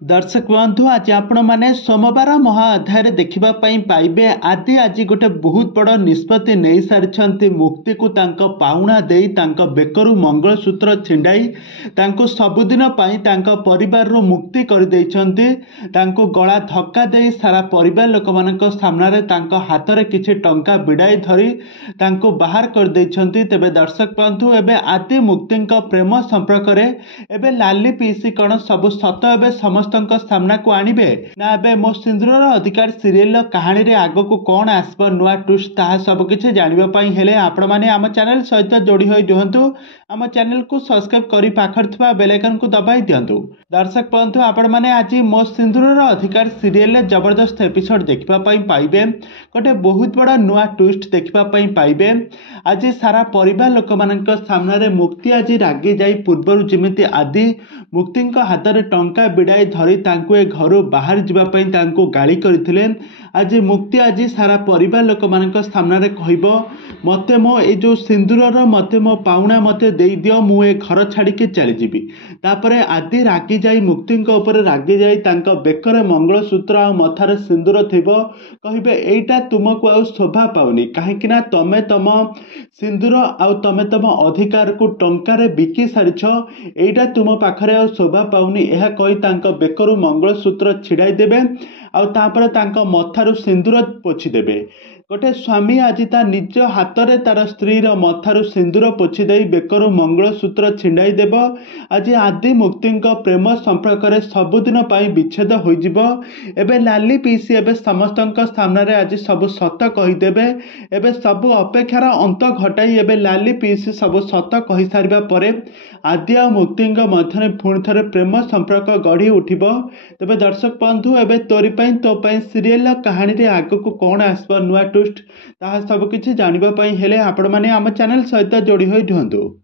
दर्शक बंधु आज आपण मैंने सोमवार महा अध्याय देखा पाइबे आदि आज गोटे बहुत बड़ निष्पत्ति नहीं सारी मुक्ति को पाउणा दे बेकरू मंगलसूत्र छिंडाई सबुदिन परिवार रू मुक्ति कर गला धक्का दे सारा परिवार लोक मान सामने हाथ में किसी टंका बिड़ाई धरी बाहर कर तेबे दर्शक बंधु एवं आदि मुक्ति प्रेम संपर्क में लाली पीसी कण सब सत ए समस्त सामना को आणबे ना एबे मो सिंदूर अधिकार सीरियल कहानी रे आग को कौन आसब नुआ ट्विस्ट ताहा सब किछि जानिबा पई हेले आपण माने आम चैनल सहित जोड़ी होई रहंतु। आम चैनल को सब्सक्राइब करी पाखर थिबा बेल आइकन को दबाई दियंतु। दर्शक बंधु आपण माने आज मो सिंदूर अधिकार सीरियल रे जबरदस्त एपिसोड देखिबा पई पाइबे गोटे बहुत बड़ा नुआ ट्विस्ट देखिबा पई पाइबे। आज सारा परिवार लोक मानक सामने रे मुक्ति आज रागी जाई पूर्वरु जेमिति आदि मुक्ति हाथ में टंका बिड़ाई धरी ए घर बाहर जावाई गाड़ी करते आज मुक्ति आज सारा परिवार लोक मान सामने कहब मते मो ये जो सिंदूर मते मो पाउणा मते दे दियो मु ए घर छाड़ी चलीजी। तापर आदि रागी जाई मुक्ति रागी जाई बेकर मंगलसूत्र आ मथार सिंदूर थी कहे एटा तुमको आ शोभा पाऊनी कहीं तमें तुम सिंदूर आ तमें तुम अधिकार को टंकार बिकी सारिछ एटा तुम पाखरे आ शोभा पाऊनी यह कही बेकरू मंगलसूत्र छिड़ाई देबे आउे मथारू सिंदूर पोछीदेवे। गोटे स्वामी आज ता निज हाथ में तार स्त्री मथारू सिंदूर पोछीदे बेकरू मंगलसूत्र छिंडाई देव। आज आदि मुक्ति प्रेम संपर्क में सबुदिन विच्छेद हो लाली पीसी एवं समस्त सामने आज सब सत कहीदेवे। एवं सब अपेक्षार अंत घटाई एवं लाली पीसी सब सत कही सारिबा परे आदि आ मुक्ति मध्य पुणी थे प्रेम संपर्क गढ़ी उठिब। तेबे दर्शक बंधु एवं तोरी तो सीरियल कहानी रे आग को कौन आसब नुआ ट्विस्ट ताहा सब किछि जानिबा पई हेले आपण माने आम चैनल सहित जोड़ी होई रहंतु।